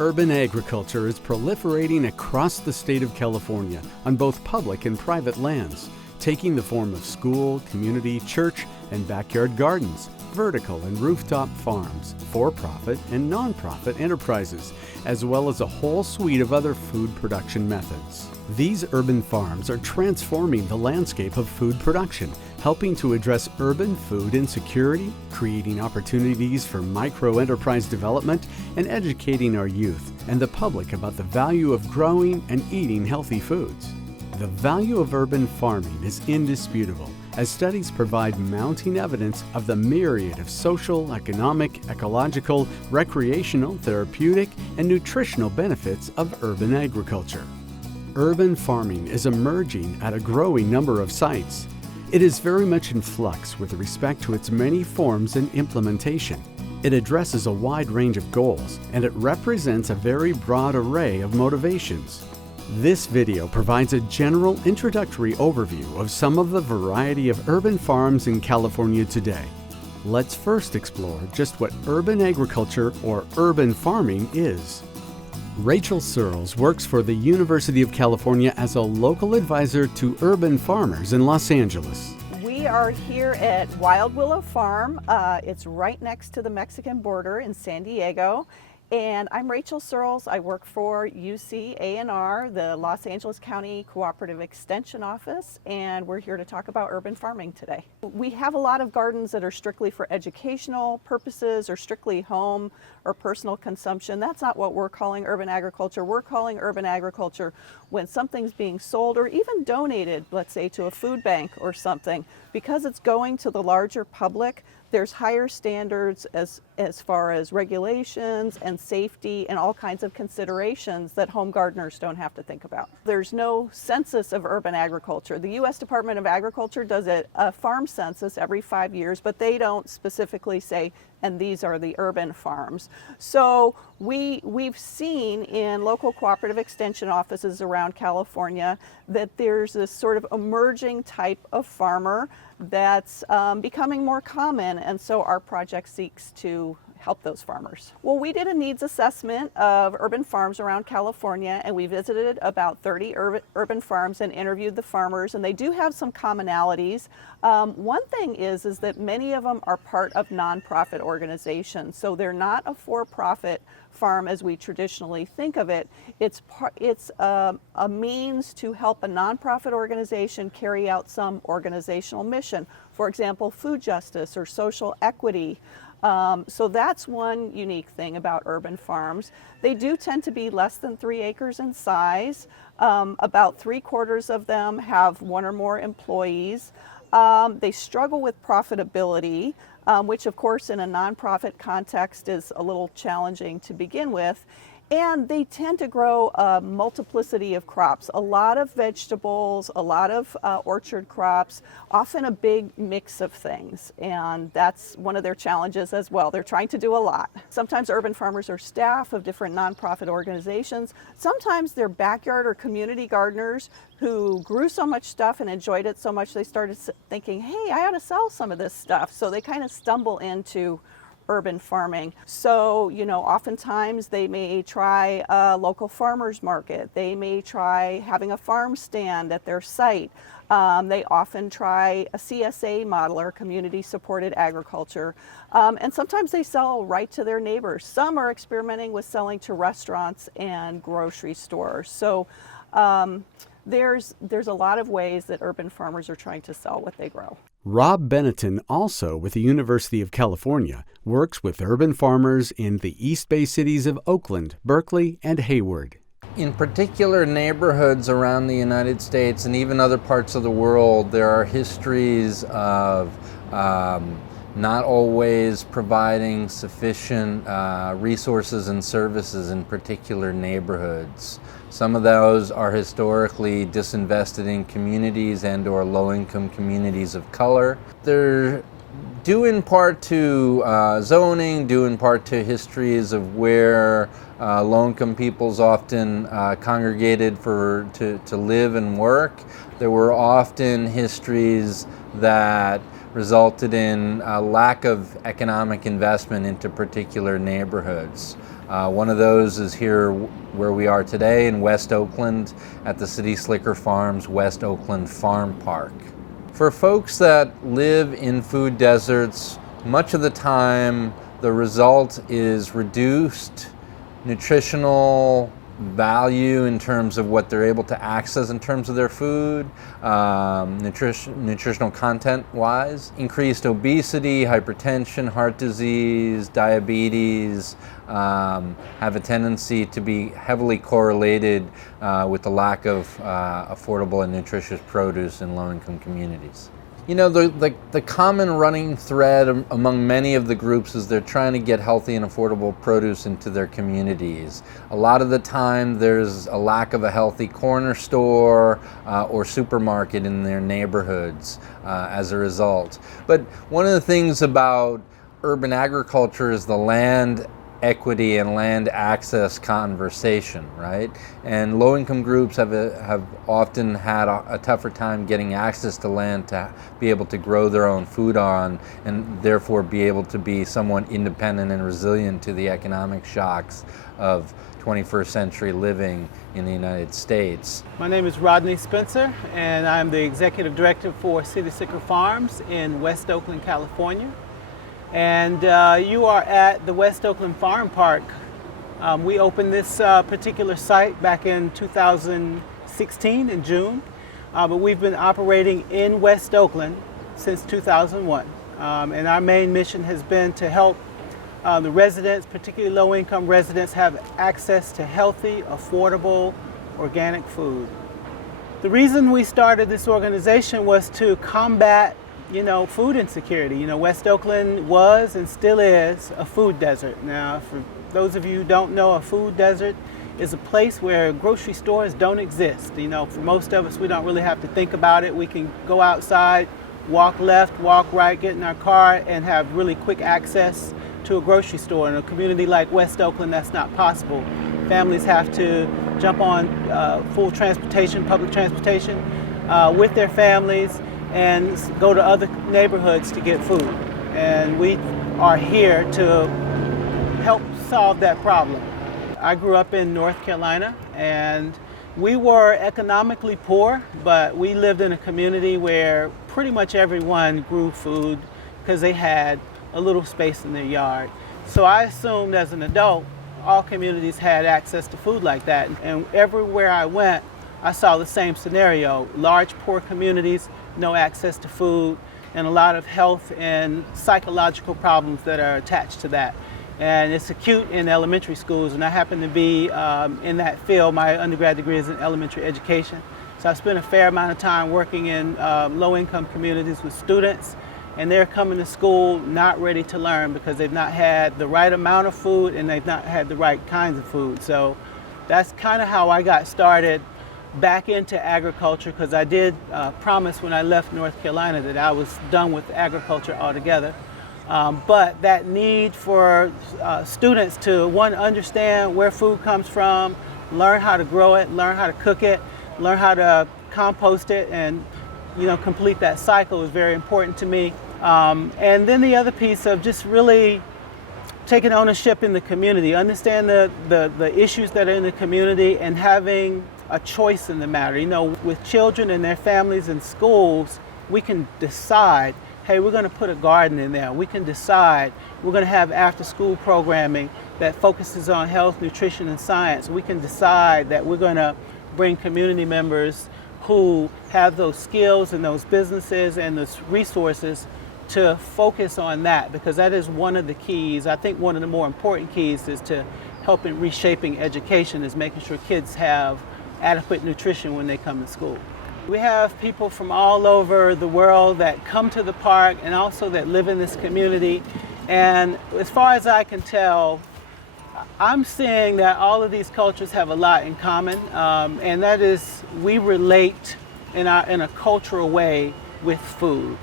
Urban agriculture is proliferating across the state of California on both public and private lands, taking the form of school, community, church, and backyard gardens, vertical and rooftop farms, for-profit and non-profit enterprises, as well as a whole suite of other food production methods. These urban farms are transforming the landscape of food production, helping to address urban food insecurity, creating opportunities for micro-enterprise development, and educating our youth and the public about the value of growing and eating healthy foods. The value of urban farming is indisputable, as studies provide mounting evidence of the myriad of social, economic, ecological, recreational, therapeutic, and nutritional benefits of urban agriculture. Urban farming is emerging at a growing number of sites. It is very much in flux with respect to its many forms and implementation. It addresses a wide range of goals, and it represents a very broad array of motivations. This video provides a general introductory overview of some of the variety of urban farms in California today. Let's first explore just what urban agriculture or urban farming is. Rachel Searles works for the University of California as a local advisor to urban farmers in Los Angeles. We are here at Wild Willow Farm. It's right next to the Mexican border in San Diego. And I'm Rachel Searles. I work for UC-A&R, the Los Angeles County Cooperative Extension Office, and we're here to talk about urban farming today. We have a lot of gardens that are strictly for educational purposes or strictly home or personal consumption. That's not what we're calling urban agriculture. We're calling urban agriculture when something's being sold or even donated, let's say, to a food bank or something. Because it's going to the larger public, there's higher standards as far as regulations and safety and all kinds of considerations that home gardeners don't have to think about. There's no census of urban agriculture. The U.S. Department of Agriculture does a farm census every 5 years, but they don't specifically say, and these are the urban farms. So we've seen in local cooperative extension offices around California that there's this sort of emerging type of farmer that's becoming more common, and so our project seeks to help those farmers. Well, we did a needs assessment of urban farms around California, and we visited about 30 urban farms and interviewed the farmers, and they do have some commonalities. One thing is that many of them are part of nonprofit organizations, so they're not a for-profit farm as we traditionally think of it. It's a means to help a nonprofit organization carry out some organizational mission. For example, food justice or social equity. So that's one unique thing about urban farms. They do tend to be less than 3 acres in size. About 3/4 of them have 1 or more employees. They struggle with profitability, which of course in a nonprofit context is a little challenging to begin with. And they tend to grow a multiplicity of crops, a lot of vegetables, a lot of orchard crops, often a big mix of things. And that's one of their challenges as well. They're trying to do a lot. Sometimes urban farmers are staff of different nonprofit organizations. Sometimes they're backyard or community gardeners who grew so much stuff and enjoyed it so much they started thinking, hey, I ought to sell some of this stuff. So they kind of stumble into urban farming. So, oftentimes they may try a local farmers market. They may try having a farm stand at their site. They often try a CSA model or community supported agriculture. And sometimes they sell right to their neighbors. Some are experimenting with selling to restaurants and grocery stores. So there's a lot of ways that urban farmers are trying to sell what they grow. Rob Benetton, also with the University of California, works with urban farmers in the East Bay cities of Oakland, Berkeley, and Hayward. In particular neighborhoods around the United States and even other parts of the world, there are histories of not always providing sufficient resources and services in particular neighborhoods. Some of those are historically disinvested in communities and or low-income communities of color. They're due in part to zoning, due in part to histories of where low-income peoples often congregated to live and work. There were often histories that resulted in a lack of economic investment into particular neighborhoods. One of those is here where we are today in West Oakland at the City Slicker Farms West Oakland Farm Park. For folks that live in food deserts, much of the time the result is reduced nutritional value in terms of what they're able to access in terms of their food, nutritional content wise, increased obesity, hypertension, heart disease, diabetes, have a tendency to be heavily correlated with the lack of affordable and nutritious produce in low-income communities. You know, the common running thread among many of the groups is they're trying to get healthy and affordable produce into their communities. A lot of the time there's a lack of a healthy corner store or supermarket in their neighborhoods as a result. But one of the things about urban agriculture is the land equity and land access conversation, right? And low-income groups have often had a tougher time getting access to land to be able to grow their own food on, and therefore be able to be somewhat independent and resilient to the economic shocks of 21st century living in the United States. My name is Rodney Spencer, and I'm the Executive Director for City Slicker Farms in West Oakland, California. And you are at the West Oakland Farm Park. We opened this particular site back in 2016 in June, but we've been operating in West Oakland since 2001. And our main mission has been to help the residents, particularly low-income residents, have access to healthy, affordable, organic food. The reason we started this organization was to combat food insecurity. West Oakland was and still is a food desert. Now, for those of you who don't know, a food desert is a place where grocery stores don't exist. For most of us, we don't really have to think about it. We can go outside, walk left, walk right, get in our car, and have really quick access to a grocery store. In a community like West Oakland, that's not possible. Families have to jump on full transportation, public transportation, with their families, and go to other neighborhoods to get food. And we are here to help solve that problem. I grew up in North Carolina, and we were economically poor, but we lived in a community where pretty much everyone grew food because they had a little space in their yard. So I assumed as an adult, all communities had access to food like that. And everywhere I went, I saw the same scenario. Large, poor communities, no access to food, and a lot of health and psychological problems that are attached to that. And it's acute in elementary schools, and I happen to be in that field. My undergrad degree is in elementary education. So I spent a fair amount of time working in low-income communities with students, and they're coming to school not ready to learn because they've not had the right amount of food and they've not had the right kinds of food. So that's kind of how I got started back into agriculture, because I did promise when I left North Carolina that I was done with agriculture altogether. But that need for students to, one, understand where food comes from, learn how to grow it, learn how to cook it, learn how to compost it, and complete that cycle is very important to me. And then the other piece of just really taking ownership in the community, understand the issues that are in the community, and having a choice in the matter. With children and their families in schools, we can decide, hey, we're going to put a garden in there. We can decide we're going to have after-school programming that focuses on health, nutrition, and science. We can decide that we're going to bring community members who have those skills and those businesses and those resources to focus on that, because that is one of the keys. I think one of the more important keys is to help in reshaping education, is making sure kids have adequate nutrition when they come to school. We have people from all over the world that come to the park and also that live in this community. And as far as I can tell, I'm seeing that all of these cultures have a lot in common, and that is we relate in a cultural way with food.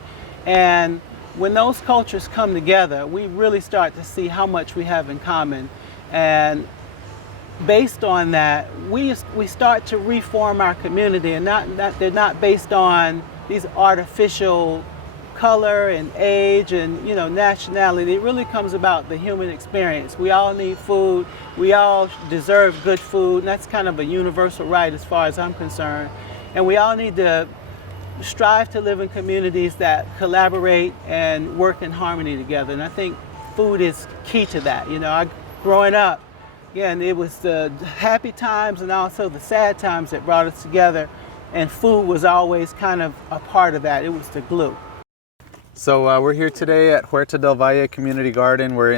And when those cultures come together, we really start to see how much we have in common. And based on that, we start to reform our community, and they're not based on these artificial color and age and nationality. It really comes about the human experience. We all need food. We all deserve good food, and that's kind of a universal right as far as I'm concerned. And we all need to strive to live in communities that collaborate and work in harmony together. And I think food is key to that. Growing up, again, it was the happy times and also the sad times that brought us together. And food was always kind of a part of that. It was the glue. So we're here today at Huerta del Valle Community Garden. We're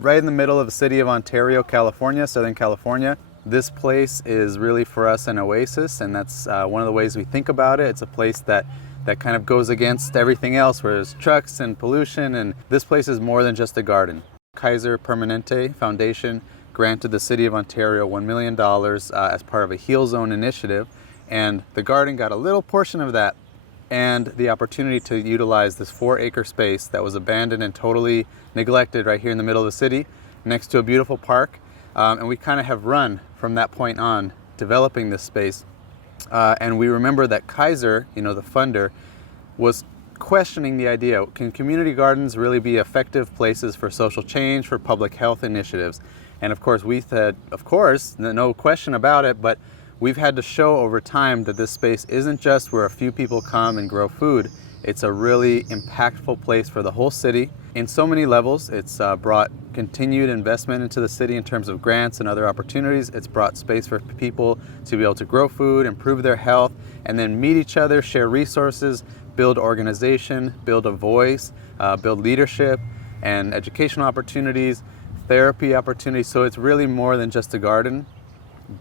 right in the middle of the city of Ontario, California, Southern California. This place is really for us an oasis, and that's one of the ways we think about it. It's a place that kind of goes against everything else, where there's trucks and pollution, and this place is more than just a garden. Kaiser Permanente Foundation granted the City of Ontario $1 million as part of a Heal Zone initiative, and the garden got a little portion of that and the opportunity to utilize this 4-acre space that was abandoned and totally neglected right here in the middle of the city next to a beautiful park. And we kind of have run from that point on developing this space. And we remember that Kaiser, the funder, was questioning the idea, can community gardens really be effective places for social change, for public health initiatives? And of course we said, of course, no question about it, but we've had to show over time that this space isn't just where a few people come and grow food. It's a really impactful place for the whole city. In so many levels, it's brought continued investment into the city in terms of grants and other opportunities. It's brought space for people to be able to grow food, improve their health, and then meet each other, share resources, build organization, build a voice, build leadership and educational opportunities, therapy opportunities. So it's really more than just a garden.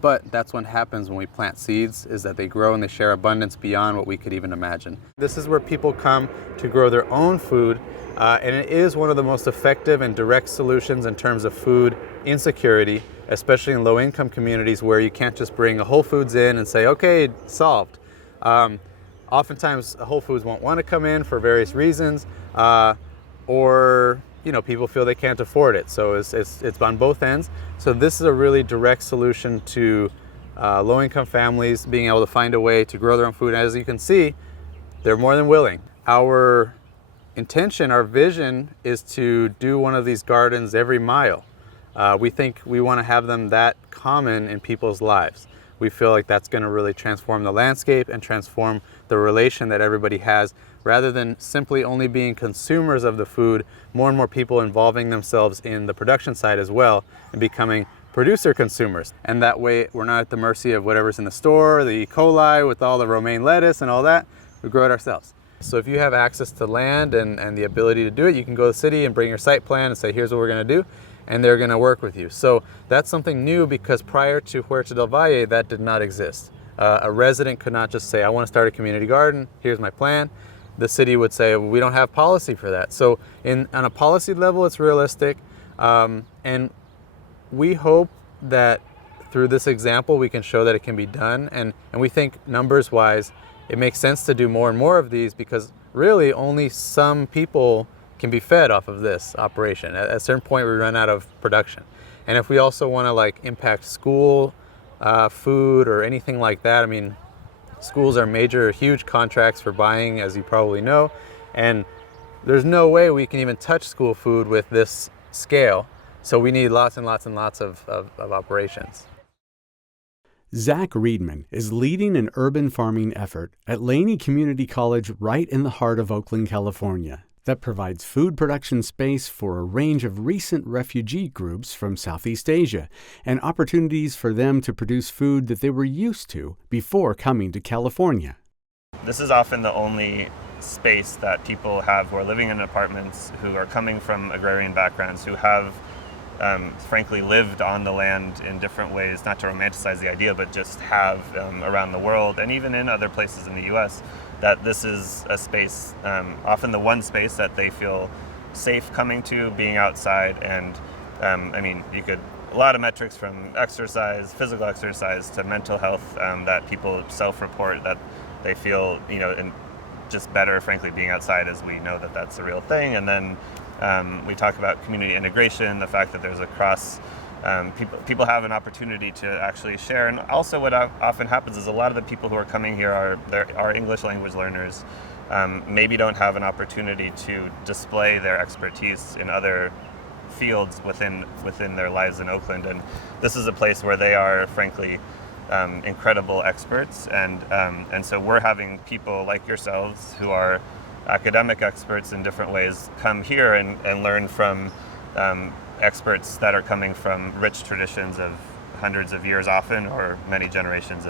But that's what happens when we plant seeds, is that they grow and they share abundance beyond what we could even imagine. This is where people come to grow their own food, and it is one of the most effective and direct solutions in terms of food insecurity, especially in low-income communities where you can't just bring a Whole Foods in and say, okay, solved. Oftentimes, Whole Foods won't want to come in for various reasons, or people feel they can't afford it. So it's on both ends. So this is a really direct solution to low-income families being able to find a way to grow their own food. As you can see, they're more than willing. Our intention, our vision is to do one of these gardens every mile. We think we want to have them that common in people's lives. We feel like that's going to really transform the landscape and transform the relation that everybody has. Rather than simply only being consumers of the food, more and more people involving themselves in the production side as well and becoming producer consumers. And that way we're not at the mercy of whatever's in the store, the E. coli with all the romaine lettuce and all that. We grow it ourselves. So if you have access to land and the ability to do it, you can go to the city and bring your site plan and say, here's what we're going to do. And they're going to work with you. So that's something new, because prior to Huerta del Valle, that did not exist. A resident could not just say, I want to start a community garden, here's my plan. The city would say, well, we don't have policy for that. So on a policy level, it's realistic. And we hope that through this example, we can show that it can be done. And we think numbers wise, it makes sense to do more and more of these, because really only some people can be fed off of this operation. At a certain point, we run out of production. And if we also want to impact school food or anything like that, I mean, schools are major, huge contracts for buying, as you probably know, and there's no way we can even touch school food with this scale. So we need lots and lots and lots of operations. Zach Reedman is leading an urban farming effort at Laney Community College right in the heart of Oakland, California, that provides food production space for a range of recent refugee groups from Southeast Asia and opportunities for them to produce food that they were used to before coming to California. This is often the only space that people have who are living in apartments, who are coming from agrarian backgrounds, who have frankly lived on the land in different ways, not to romanticize the idea, but just have around the world and even in other places in the US, that this is a space, often the one space that they feel safe coming to, being outside. And I mean, a lot of metrics from exercise, physical exercise, to mental health that people self-report that they feel, and just better, frankly, being outside, as we know that that's a real thing. And then we talk about community integration, the fact that there's a cross, people have an opportunity to actually share. And also what often happens is a lot of the people who are coming here are English language learners maybe don't have an opportunity to display their expertise in other fields within their lives in Oakland. And this is a place where they are, frankly, incredible experts. And so we're having people like yourselves who are academic experts in different ways come here and learn from experts that are coming from rich traditions of hundreds of years often, or many generations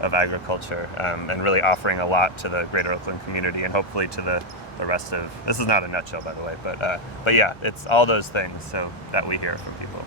of agriculture, and really offering a lot to the greater Oakland community and hopefully to the rest of, this is not a nutshell by the way, but yeah, it's all those things so that we hear from people.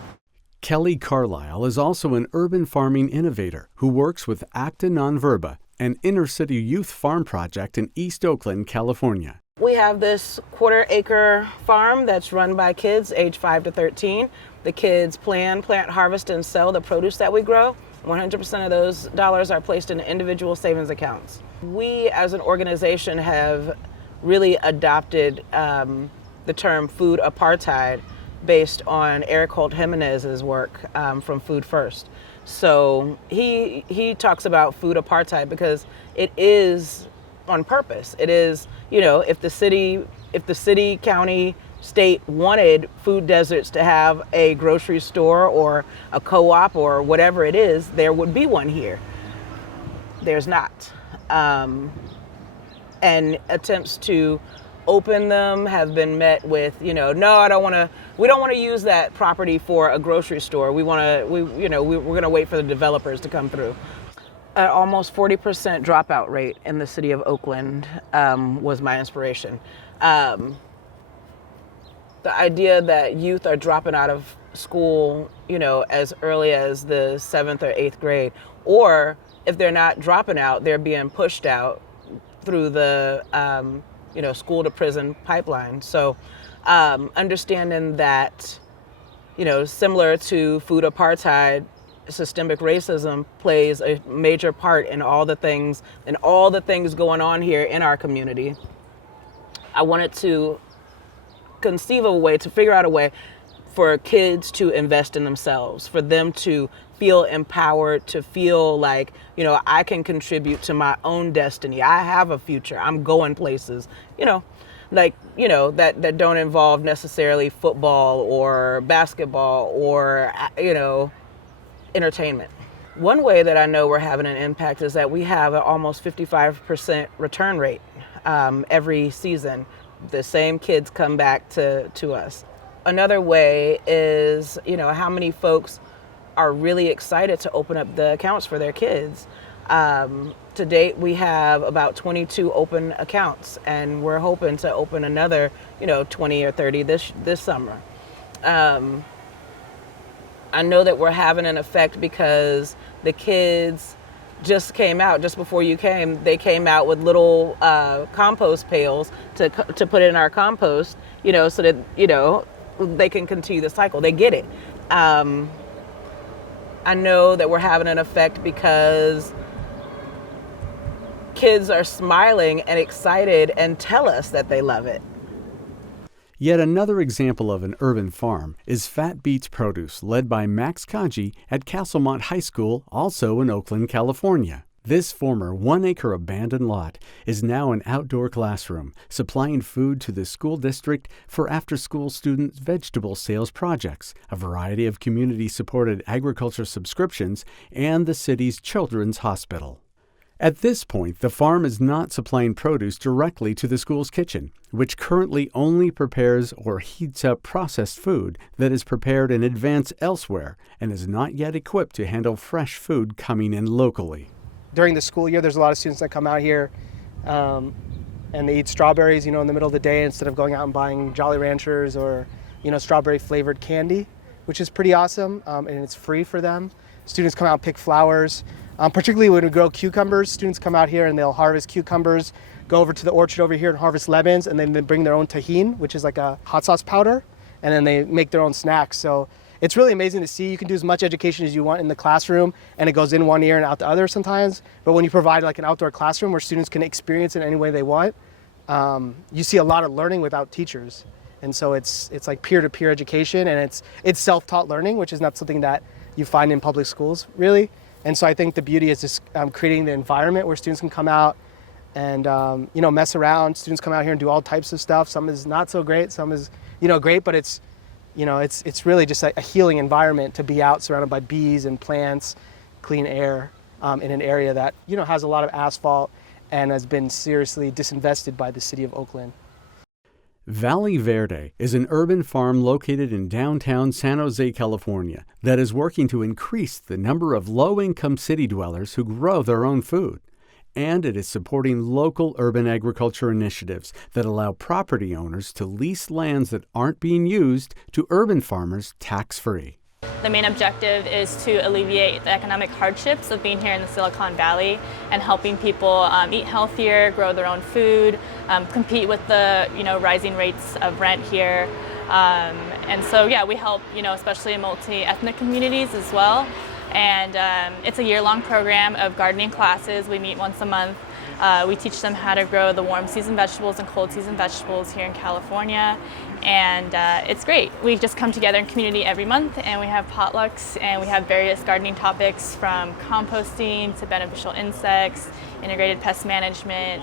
Kelly Carlisle is also an urban farming innovator who works with Acta Non Verba, an inner-city youth farm project in East Oakland, California. We have this 1/4 acre farm that's run by kids age 5 to 13. The kids plant, harvest, and sell the produce that we grow. 100% of those dollars are placed in individual savings accounts. We as an organization have really adopted the term food apartheid based on Eric Holt Jimenez's work from Food First. So he talks about food apartheid because it is on purpose. It is, if the city, county, state wanted food deserts to have a grocery store or a co-op or whatever it is, there would be one here. There's not. And attempts to open them have been met with, we don't want to use that property for a grocery store. We're going to wait for the developers to come through. At almost 40% dropout rate in the city of Oakland was my inspiration. The idea that youth are dropping out of school, as early as the 7th or 8th grade, or if they're not dropping out, they're being pushed out through the, school to prison pipeline. So understanding that, similar to food apartheid, systemic racism plays a major part in all the things going on here in our community. I wanted to conceive of a way, to figure out a way for kids to invest in themselves, for them to feel empowered, to feel like, I can contribute to my own destiny. I have a future. I'm going places, that don't involve necessarily football or basketball or, entertainment. One way that I know we're having an impact is that we have an almost 55% return rate every season. The same kids come back to us. Another way is, how many folks are really excited to open up the accounts for their kids. To date, we have about 22 open accounts, and we're hoping to open another, 20 or 30 this summer. I know that we're having an effect because the kids just before you came, they came out with little compost pails to put in our compost, so that, they can continue the cycle. They get it. I know that we're having an effect because kids are smiling and excited and tell us that they love it. Yet another example of an urban farm is Fat Beats Produce, led by Max Kaji at Castlemont High School, also in Oakland, California. This former 1-acre abandoned lot is now an outdoor classroom, supplying food to the school district for after-school student vegetable sales projects, a variety of community-supported agriculture subscriptions, and the city's children's hospital. At this point, the farm is not supplying produce directly to the school's kitchen, which currently only prepares or heats up processed food that is prepared in advance elsewhere and is not yet equipped to handle fresh food coming in locally. During the school year, there's a lot of students that come out here and they eat strawberries, in the middle of the day instead of going out and buying Jolly Ranchers or, strawberry flavored candy, which is pretty awesome, and it's free for them. Students come out and pick flowers. Particularly when we grow cucumbers, students come out here and they'll harvest cucumbers, go over to the orchard over here and harvest lemons, and then they bring their own tahini, which is like a hot sauce powder, and then they make their own snacks. So it's really amazing to see. You can do as much education as you want in the classroom, and it goes in one ear and out the other sometimes. But when you provide like an outdoor classroom where students can experience it any way they want, you see a lot of learning without teachers. And so it's like peer-to-peer education, and it's self-taught learning, which is not something that you find in public schools, really. And so I think the beauty is just creating the environment where students can come out, and mess around. Students come out here and do all types of stuff. Some is not so great, some is great, but it's really just a healing environment to be out surrounded by bees and plants, clean air, in an area that has a lot of asphalt and has been seriously disinvested by the city of Oakland. Valley Verde is an urban farm located in downtown San Jose, California, that is working to increase the number of low-income city dwellers who grow their own food. And it is supporting local urban agriculture initiatives that allow property owners to lease lands that aren't being used to urban farmers tax-free. The main objective is to alleviate the economic hardships of being here in the Silicon Valley and helping people eat healthier, grow their own food, compete with the rising rates of rent here. And so we help especially in multi-ethnic communities as well. And it's a year-long program of gardening classes. We meet once a month. We teach them how to grow the warm season vegetables and cold season vegetables here in California. And it's great. We just come together in community every month and we have potlucks and we have various gardening topics from composting to beneficial insects, integrated pest management,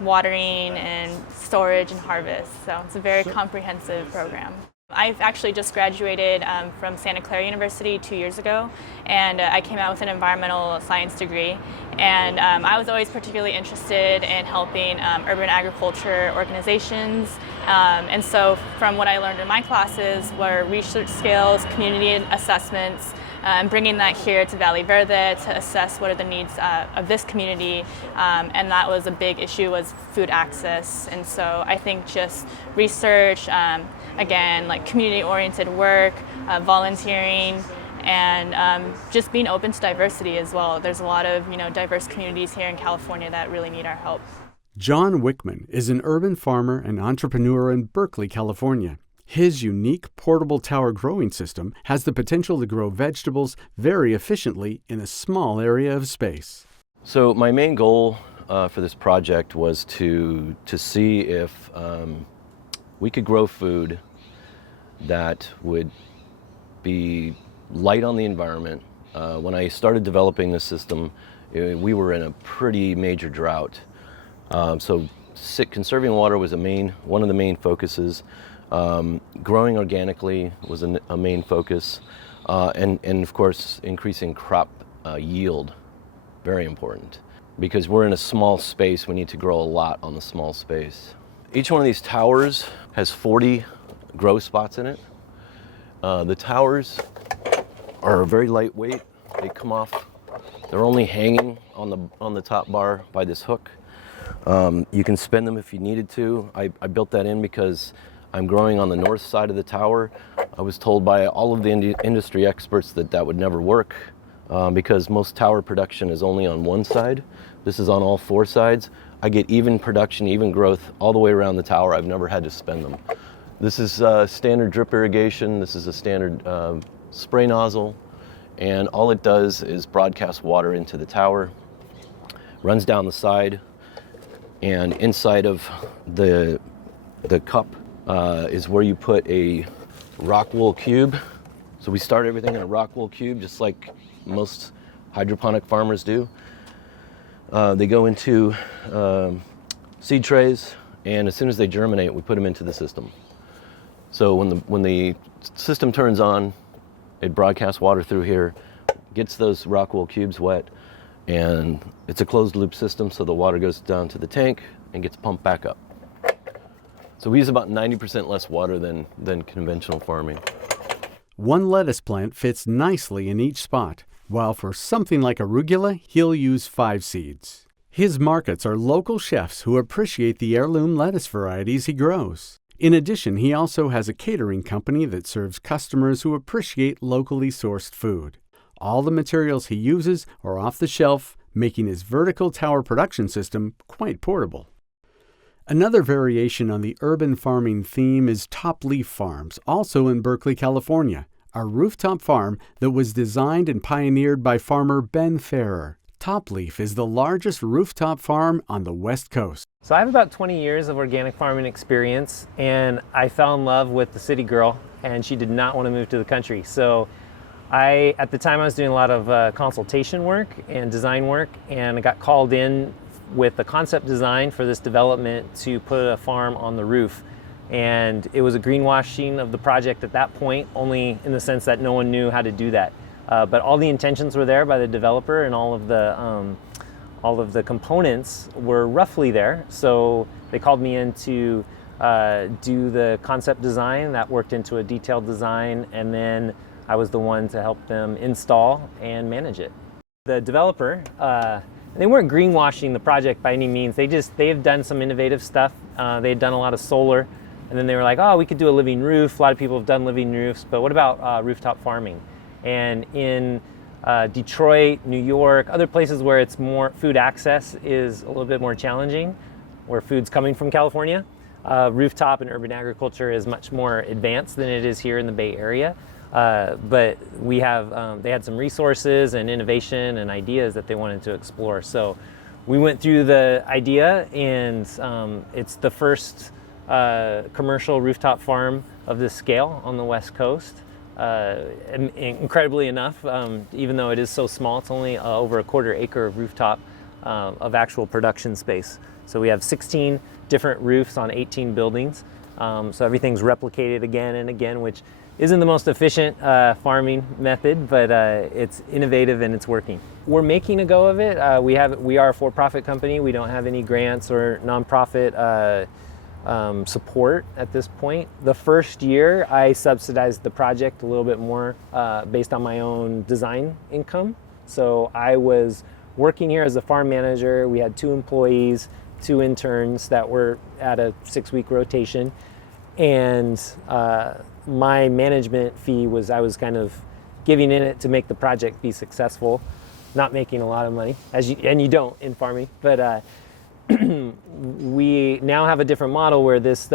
watering and storage and harvest. So it's a very comprehensive program. I've actually just graduated from Santa Clara University 2 years ago, and I came out with an environmental science degree. And I was always particularly interested in helping urban agriculture organizations. And so from what I learned in my classes were research skills, community assessments, and bringing that here to Valley Verde to assess what are the needs of this community. And that was a big issue, was food access. And so I think just research, again, like community-oriented work, volunteering, and just being open to diversity as well. There's a lot of diverse communities here in California that really need our help. John Wickman is an urban farmer and entrepreneur in Berkeley, California. His unique portable tower growing system has the potential to grow vegetables very efficiently in a small area of space. So my main goal for this project was to see if we could grow food that would be light on the environment. When I started developing this system, we were in a pretty major drought. So conserving water was one of the main focuses. Growing organically was a main focus, and of course increasing crop yield, very important. Because we're in a small space, we need to grow a lot on the small space. Each one of these towers has 40 grow spots in it. The towers are very lightweight. They come off, they're only hanging on the top bar by this hook. You can spin them if you needed to. I built that in because I'm growing on the north side of the tower. I was told by all of the industry experts that would never work because most tower production is only on one side. This is on all four sides. I get even production, even growth all the way around the tower. I've never had to spin them. This is standard drip irrigation. This is a standard spray nozzle. And all it does is broadcast water into the tower, runs down the side, and inside of the cup is where you put a rock wool cube. So we start everything in a rock wool cube, just like most hydroponic farmers do. They go into seed trays, and as soon as they germinate, we put them into the system. So when the system turns on, it broadcasts water through here, gets those rock wool cubes wet, and it's a closed loop system, so the water goes down to the tank and gets pumped back up. So we use about 90% less water than conventional farming. One lettuce plant fits nicely in each spot, while for something like arugula, he'll use 5 seeds. His markets are local chefs who appreciate the heirloom lettuce varieties he grows. In addition, he also has a catering company that serves customers who appreciate locally sourced food. All the materials he uses are off the shelf, making his vertical tower production system quite portable. Another variation on the urban farming theme is Top Leaf Farms, also in Berkeley, California, a rooftop farm that was designed and pioneered by farmer Ben Ferrer. Top Leaf is the largest rooftop farm on the West Coast. So I have about 20 years of organic farming experience, and I fell in love with the city girl, and she did not want to move to the country. So at the time I was doing a lot of consultation work and design work, and I got called in with the concept design for this development to put a farm on the roof. And it was a greenwashing of the project at that point, only in the sense that no one knew how to do that. But all the intentions were there by the developer, and all of the components were roughly there. So they called me in to do the concept design. That worked into a detailed design, and then I was the one to help them install and manage it. The developer, they weren't greenwashing the project by any means. They have done some innovative stuff. They had done a lot of solar, and then they were like, oh, we could do a living roof. A lot of people have done living roofs, but what about rooftop farming? And in Detroit, New York, other places where it's more food access is a little bit more challenging, where food's coming from California, rooftop and urban agriculture is much more advanced than it is here in the Bay Area. But we have, they had some resources and innovation and ideas that they wanted to explore. So we went through the idea, and it's the first commercial rooftop farm of this scale on the West Coast. Incredibly enough, even though it is so small, it's only over a quarter acre of rooftop of actual production space. So we have 16 different roofs on 18 buildings. So everything's replicated again and again, which isn't the most efficient farming method, but it's innovative and it's working. We're making a go of it. We are a for-profit company. We don't have any grants or nonprofit support at this point. The first year I subsidized the project a little bit more based on my own design income. So I was working here as a farm manager. We had 2 employees, 2 interns that were at a 6-week rotation. And my management fee was, I was kind of giving in it to make the project be successful, not making a lot of money, and you don't in farming, but we now have a different model where this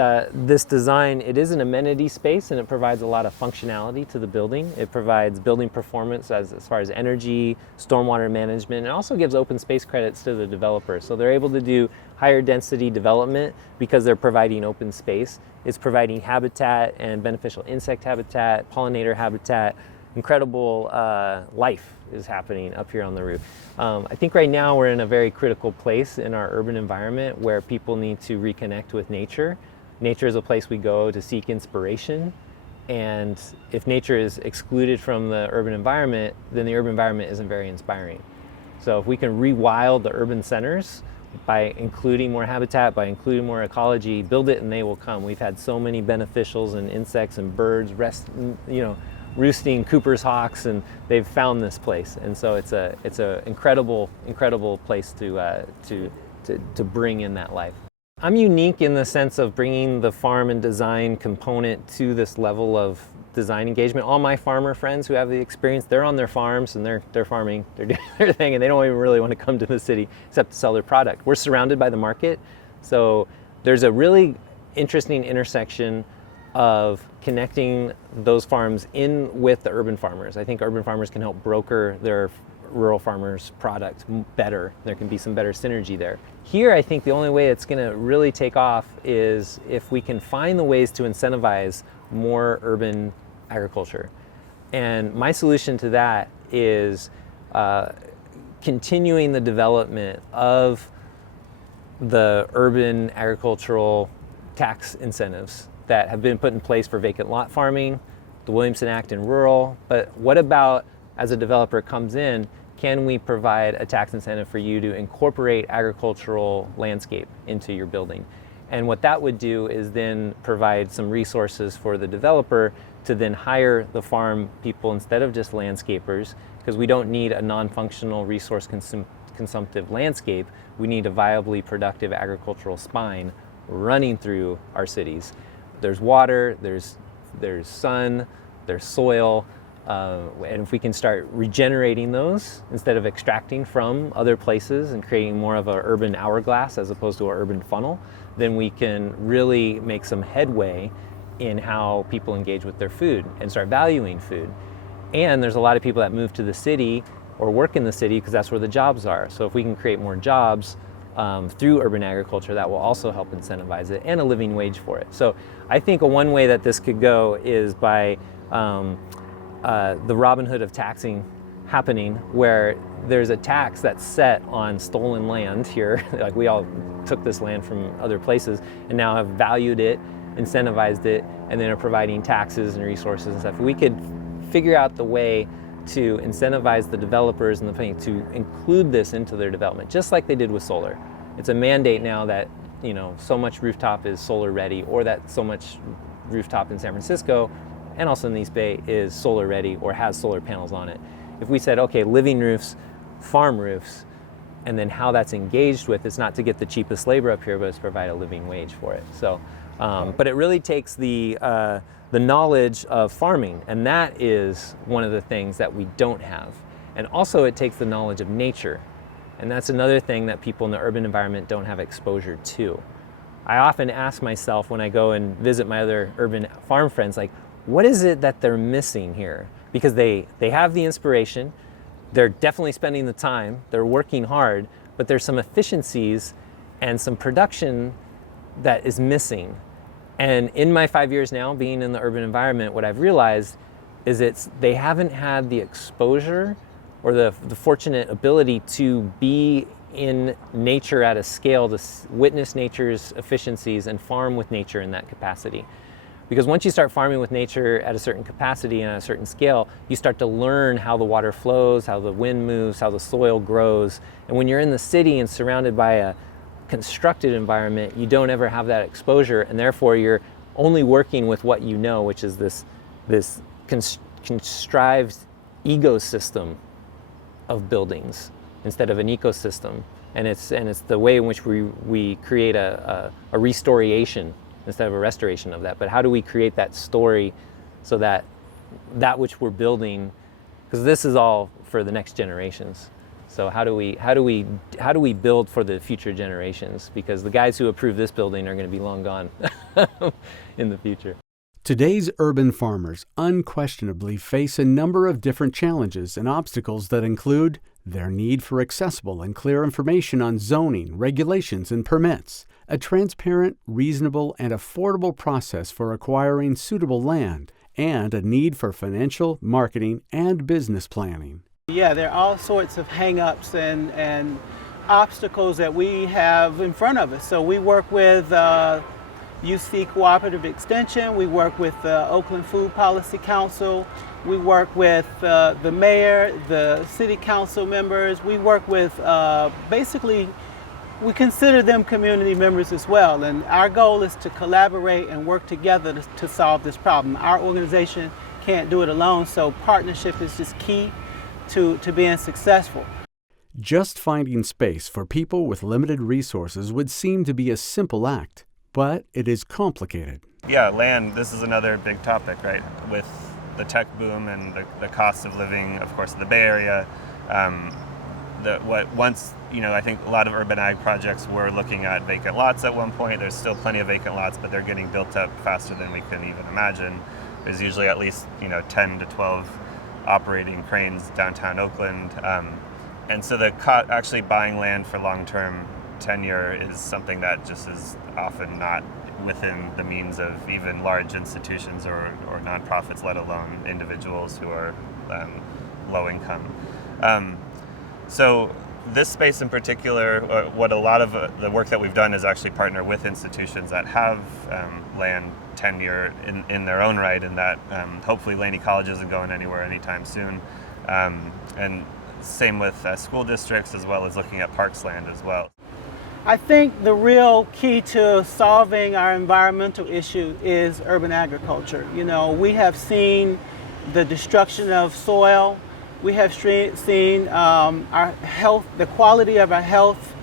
design, it is an amenity space and it provides a lot of functionality to the building. It provides building performance as far as energy, stormwater management, and also gives open space credits to the developer. So they're able to do higher density development because they're providing open space. It's providing habitat and beneficial insect habitat, pollinator habitat. Incredible life is happening up here on the roof. I think right now we're in a very critical place in our urban environment where people need to reconnect with nature. Nature is a place we go to seek inspiration, and if nature is excluded from the urban environment, then the urban environment isn't very inspiring. So if we can rewild the urban centers by including more habitat, by including more ecology, build it and they will come. We've had so many beneficials and insects and birds roosting Cooper's hawks, and they've found this place, and so it's a incredible place to bring in that life. I'm unique in the sense of bringing the farm and design component to this level of design engagement. All my farmer friends who have the experience, they're on their farms and they're farming, they're doing their thing, and they don't even really want to come to the city except to sell their product. We're surrounded by the market, so there's a really interesting intersection of connecting those farms in with the urban farmers. I think urban farmers can help broker their rural farmers' product better. There can be some better synergy there. Here, I think the only way it's going to really take off is if we can find the ways to incentivize more urban agriculture. And my solution to that is continuing the development of the urban agricultural tax incentives that have been put in place for vacant lot farming, the Williamson Act in rural. But what about, as a developer comes in, can we provide a tax incentive for you to incorporate agricultural landscape into your building? And what that would do is then provide some resources for the developer to then hire the farm people instead of just landscapers, because we don't need a non-functional resource consumptive landscape. We need a viably productive agricultural spine running through our cities. There's water, there's sun, there's soil, and if we can start regenerating those instead of extracting from other places and creating more of an urban hourglass as opposed to an urban funnel, then we can really make some headway in how people engage with their food and start valuing food. And there's a lot of people that move to the city or work in the city because that's where the jobs are. So if we can create more jobs through urban agriculture, that will also help incentivize it, and a living wage for it. So I think one way that this could go is by the Robin Hood of taxing happening where there's a tax that's set on stolen land here. Like, we all took this land from other places and now have valued it, incentivized it, and then are providing taxes and resources and stuff. If we could figure out the way to incentivize the developers and the planning to include this into their development, just like they did with solar. It's a mandate now that, you know, so much rooftop is solar ready, or that so much rooftop in San Francisco and also in the East Bay is solar ready or has solar panels on it. If we said, okay, living roofs, farm roofs, and then how that's engaged with, it's not to get the cheapest labor up here, but it's to provide a living wage for it. So, but it really takes the knowledge of farming, and that is one of the things that we don't have. And also it takes the knowledge of nature, and that's another thing that people in the urban environment don't have exposure to. I often ask myself when I go and visit my other urban farm friends, like, what is it that they're missing here? Because they have the inspiration, they're definitely spending the time, they're working hard, but there's some efficiencies and some production that is missing. And in my 5 years now being in the urban environment, what I've realized is they haven't had the exposure or the fortunate ability to be in nature at a scale to witness nature's efficiencies and farm with nature in that capacity. Because once you start farming with nature at a certain capacity and at a certain scale, you start to learn how the water flows, how the wind moves, how the soil grows. And when you're in the city and surrounded by a constructed environment, you don't ever have that exposure, and therefore you're only working with what you know, which is this contrived ecosystem of buildings instead of an ecosystem. And it's the way in which we create a restoration instead of a restoration of that. But how do we create that story so that which we're building, because this is all for the next generations. So how do we build for the future generations? Because the guys who approve this building are going to be long gone in the future. Today's urban farmers unquestionably face a number of different challenges and obstacles that include their need for accessible and clear information on zoning, regulations, and permits, a transparent, reasonable, and affordable process for acquiring suitable land, and a need for financial, marketing, and business planning. Yeah, there are all sorts of hang-ups and obstacles that we have in front of us. So we work with UC Cooperative Extension, we work with the Oakland Food Policy Council, we work with the mayor, the city council members, we work with basically, we consider them community members as well. And our goal is to collaborate and work together to solve this problem. Our organization can't do it alone, so partnership is just key to being successful. Just finding space for people with limited resources would seem to be a simple act, but it is complicated. Yeah, land, this is another big topic, right? With the tech boom and the cost of living, of course, in the Bay Area. I think a lot of urban ag projects were looking at vacant lots at one point. There's still plenty of vacant lots, but they're getting built up faster than we can even imagine. There's usually at least 10 to 12 operating cranes downtown Oakland. And so actually buying land for long-term tenure is something that just is often not within the means of even large institutions or nonprofits, let alone individuals who are low income. So this space in particular, what a lot of the work that we've done is actually partner with institutions that have land tenure in their own right, and that hopefully Laney College isn't going anywhere anytime soon. And same with school districts, as well as looking at parks land as well. I think the real key to solving our environmental issue is urban agriculture. We have seen the destruction of soil. We have seen our health, the quality of our health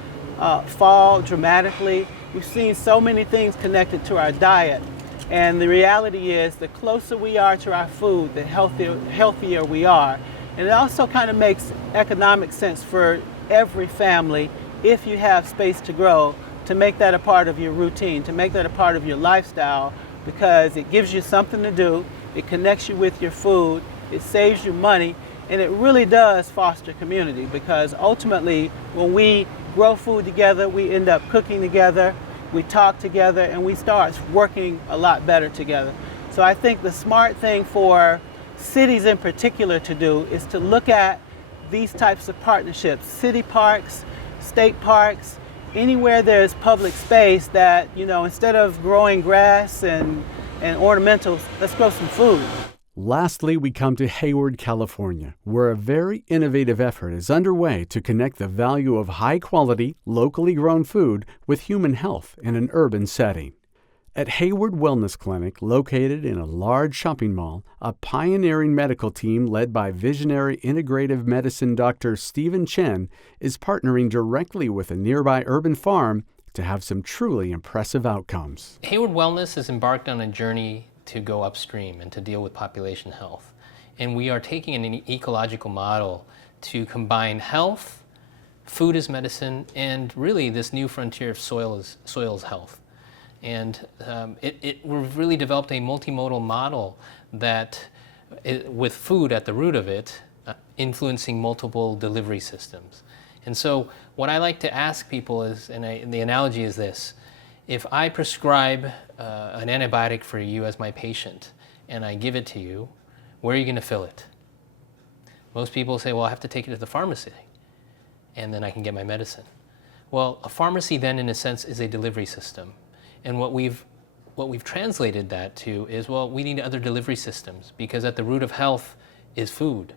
fall dramatically. We've seen so many things connected to our diet. And the reality is, the closer we are to our food, the healthier we are. And it also kind of makes economic sense for every family, if you have space to grow, to make that a part of your routine, to make that a part of your lifestyle, because it gives you something to do, it connects you with your food, it saves you money, and it really does foster community, because ultimately when we grow food together, we end up cooking together, we talk together, and we start working a lot better together. So I think the smart thing for cities in particular to do is to look at these types of partnerships, city parks, state parks, anywhere there's public space that, instead of growing grass and ornamentals, let's grow some food. Lastly, we come to Hayward, California, where a very innovative effort is underway to connect the value of high-quality, locally grown food with human health in an urban setting. At Hayward Wellness Clinic, located in a large shopping mall, a pioneering medical team led by visionary integrative medicine Dr. Stephen Chen is partnering directly with a nearby urban farm to have some truly impressive outcomes. Hayward Wellness has embarked on a journey to go upstream and to deal with population health. And we are taking an ecological model to combine health, food as medicine, and really this new frontier of soil's health. And we've really developed a multimodal model that, with food at the root of it, influencing multiple delivery systems. And so what I like to ask people is, and the analogy is this: if I prescribe an antibiotic for you as my patient, and I give it to you, where are you going to fill it? Most people say, well, I have to take it to the pharmacy, and then I can get my medicine. Well, a pharmacy then, in a sense, is a delivery system. And what we've translated that to is, well, we need other delivery systems, because at the root of health is food.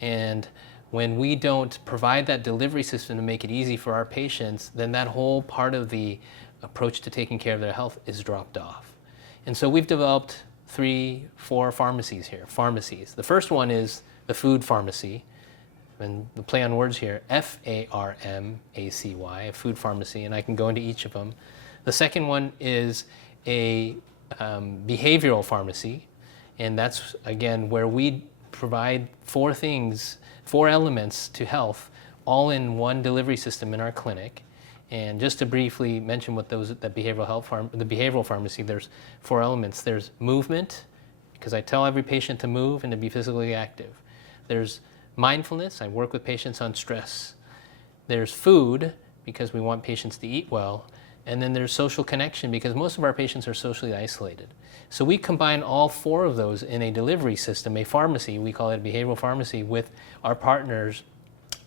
And when we don't provide that delivery system to make it easy for our patients, then that whole part of the approach to taking care of their health is dropped off. And so we've developed 3-4 pharmacies here, pharmacies. The first one is the food pharmacy, and the play on words here, F-A-R-M-A-C-Y, a food pharmacy, and I can go into each of them. The second one is a behavioral pharmacy, and that's, again, where we provide 4 elements to health, all in one delivery system in our clinic. And just to briefly mention what the behavioral pharmacy, there's 4 elements. There's movement, because I tell every patient to move and to be physically active. There's mindfulness, I work with patients on stress. There's food, because we want patients to eat well. And then there's social connection, because most of our patients are socially isolated. So we combine all 4 of those in a delivery system, a pharmacy, we call it a behavioral pharmacy, with our partners,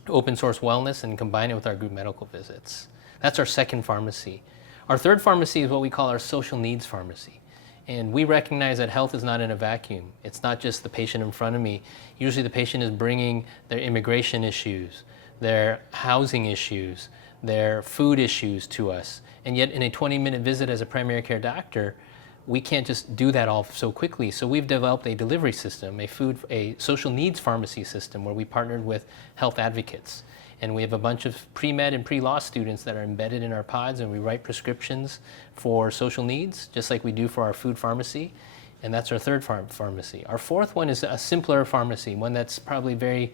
Open Source Wellness, and combine it with our group medical visits. That's our second pharmacy. Our third pharmacy is what we call our social needs pharmacy. And we recognize that health is not in a vacuum. It's not just the patient in front of me. Usually the patient is bringing their immigration issues, their housing issues, their food issues to us. And yet in a 20-minute visit as a primary care doctor, we can't just do that all so quickly. So we've developed a delivery system, a social needs pharmacy system, where we partnered with health advocates. And we have a bunch of pre-med and pre-law students that are embedded in our pods, and we write prescriptions for social needs, just like we do for our food pharmacy. And that's our third pharmacy. Our fourth one is a simpler pharmacy, one that's probably very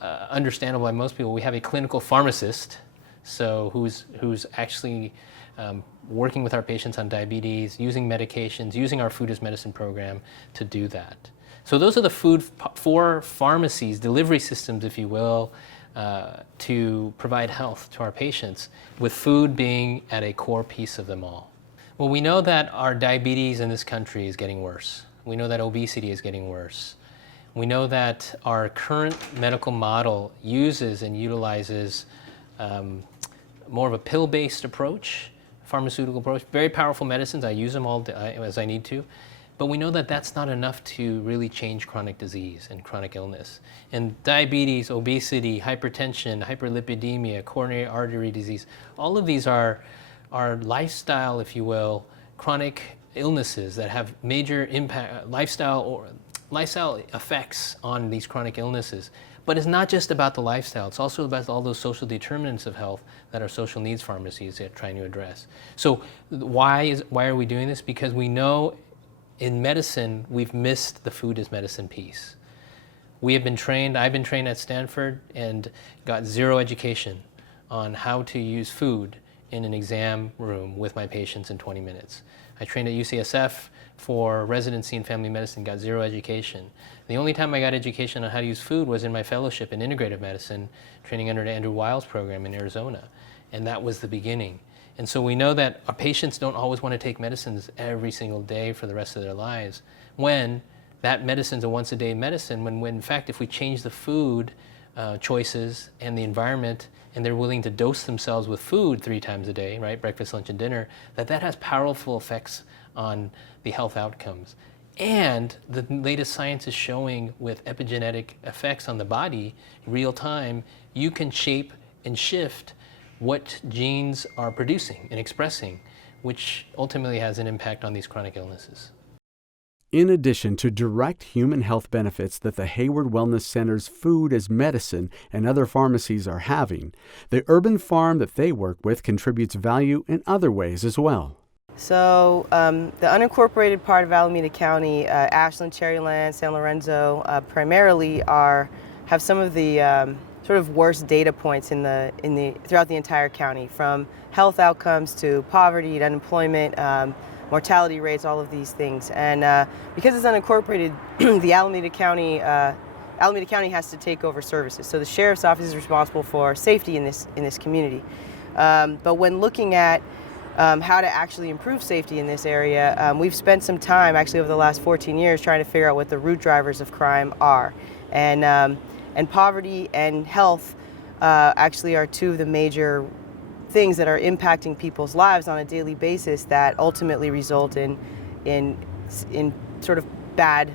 understandable by most people. We have a clinical pharmacist, so who's actually working with our patients on diabetes, using medications, using our food as medicine program to do that. So those are the 4 pharmacies, delivery systems, if you will, to provide health to our patients, with food being at a core piece of them all. Well, we know that our diabetes in this country is getting worse. We know that obesity is getting worse. We know that our current medical model uses and utilizes more of a pill-based approach, pharmaceutical approach, very powerful medicines. I use them all as I need to. But we know that that's not enough to really change chronic disease and chronic illness. And diabetes, obesity, hypertension, hyperlipidemia, coronary artery disease, all of these are lifestyle, if you will, chronic illnesses that have major impact, lifestyle effects on these chronic illnesses. But it's not just about the lifestyle, it's also about all those social determinants of health that our social needs pharmacies are trying to address. So why are we doing this? Because we know in medicine, we've missed the food as medicine piece. I've been trained at Stanford and got 0 education on how to use food in an exam room with my patients in 20 minutes. I trained at UCSF for residency in family medicine, got 0 education. The only time I got education on how to use food was in my fellowship in integrative medicine, training under Andrew Weil's program in Arizona. And that was the beginning. And so we know that our patients don't always want to take medicines every single day for the rest of their lives, when that medicine's a once-a-day medicine, when in fact, if we change the food choices and the environment, and they're willing to dose themselves with food 3 times a day, right, breakfast, lunch, and dinner, that has powerful effects on the health outcomes. And the latest science is showing with epigenetic effects on the body, real time, you can shape and shift what genes are producing and expressing, which ultimately has an impact on these chronic illnesses. In addition to direct human health benefits that the Hayward Wellness Center's Food as Medicine and other pharmacies are having, the urban farm that they work with contributes value in other ways as well. So the unincorporated part of Alameda County, Ashland, Cherryland, San Lorenzo, primarily have some of the sort of worst data points throughout the entire county, from health outcomes to poverty, to unemployment, mortality rates, all of these things. And because it's unincorporated, the Alameda County has to take over services. So the sheriff's office is responsible for safety in this community. But when looking at how to actually improve safety in this area, we've spent some time actually over the last 14 years trying to figure out what the root drivers of crime are. And poverty and health actually are 2 of the major things that are impacting people's lives on a daily basis that ultimately result in sort of bad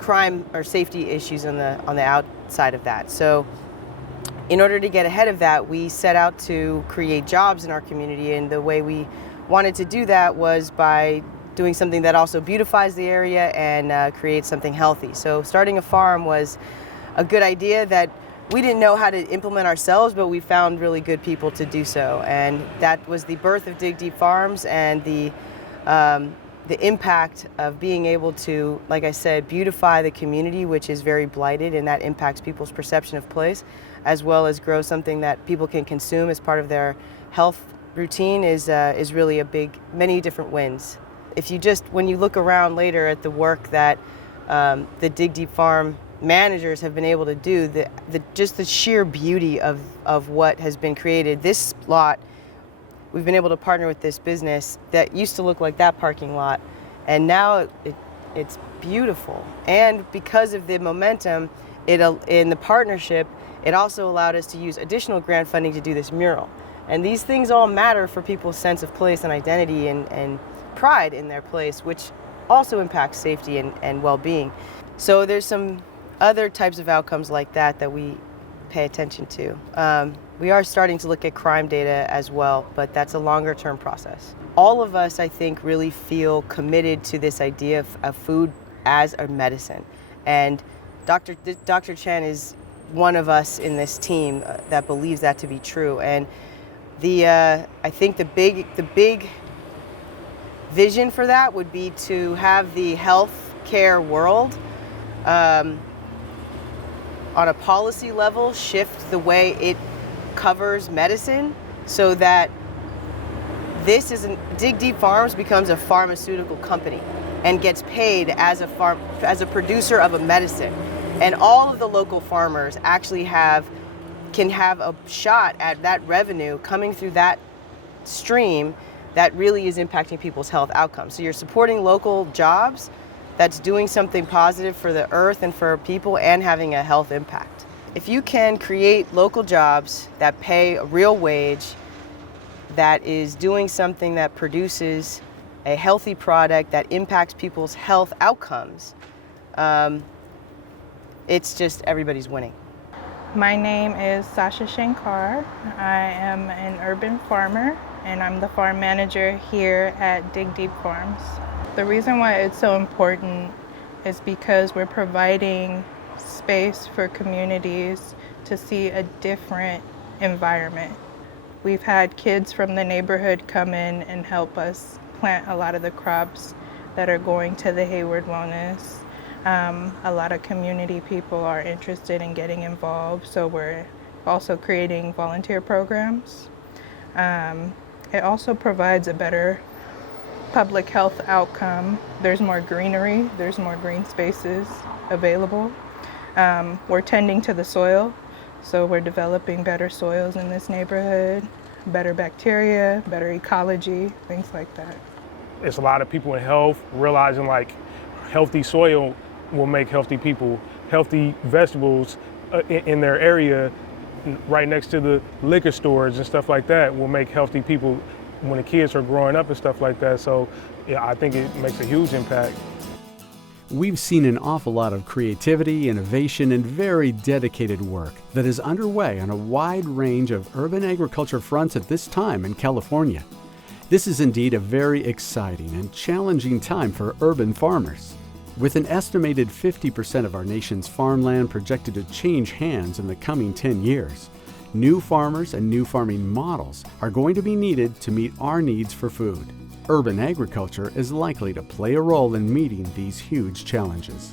crime or safety issues on the outside of that. So in order to get ahead of that, we set out to create jobs in our community, and the way we wanted to do that was by doing something that also beautifies the area and creates something healthy. So starting a farm was a good idea that we didn't know how to implement ourselves, but we found really good people to do so. And that was the birth of Dig Deep Farms, and the impact of being able to, like I said, beautify the community, which is very blighted, and that impacts people's perception of place, as well as grow something that people can consume as part of their health routine is really many different wins. When you look around later at the work that the Dig Deep Farm managers have been able to do, just the sheer beauty of what has been created. This lot, we've been able to partner with this business that used to look like that parking lot, and now it's beautiful. And because of the momentum in the partnership, it also allowed us to use additional grant funding to do this mural. And these things all matter for people's sense of place and identity and pride in their place, which also impacts safety and well-being. So there's some other types of outcomes like that we pay attention to. We are starting to look at crime data as well, but that's a longer term process. All of us, I think, really feel committed to this idea of food as a medicine. And Dr. Chen is one of us in this team that believes that to be true. And I think the big vision for that would be to have the healthcare world on a policy level shift the way it covers medicine, so that Dig Deep Farms becomes a pharmaceutical company and gets paid as a producer of a medicine. And all of the local farmers actually can have a shot at that revenue coming through that stream that really is impacting people's health outcomes. So you're supporting local jobs that's doing something positive for the earth and for people and having a health impact. If you can create local jobs that pay a real wage, that is doing something that produces a healthy product that impacts people's health outcomes, it's just everybody's winning. My name is Sasha Shankar. I am an urban farmer, and I'm the farm manager here at Dig Deep Farms. The reason why it's so important is because we're providing space for communities to see a different environment. We've had kids from the neighborhood come in and help us plant a lot of the crops that are going to the Hayward Wellness. A lot of community people are interested in getting involved, so we're also creating volunteer programs. It also provides a better public health outcome. There's more greenery, there's more green spaces available. We're tending to the soil, so we're developing better soils in this neighborhood, better bacteria, better ecology, things like that. It's a lot of people in health realizing like healthy soil will make healthy people. Healthy vegetables in their area, right next to the liquor stores and stuff like that, will make healthy people when the kids are growing up and stuff like that. So yeah, I think it makes a huge impact. We've seen an awful lot of creativity, innovation, and very dedicated work that is underway on a wide range of urban agriculture fronts at this time in California. This is indeed a very exciting and challenging time for urban farmers. With an estimated 50% of our nation's farmland projected to change hands in the coming 10 years, new farmers and new farming models are going to be needed to meet our needs for food. Urban agriculture is likely to play a role in meeting these huge challenges.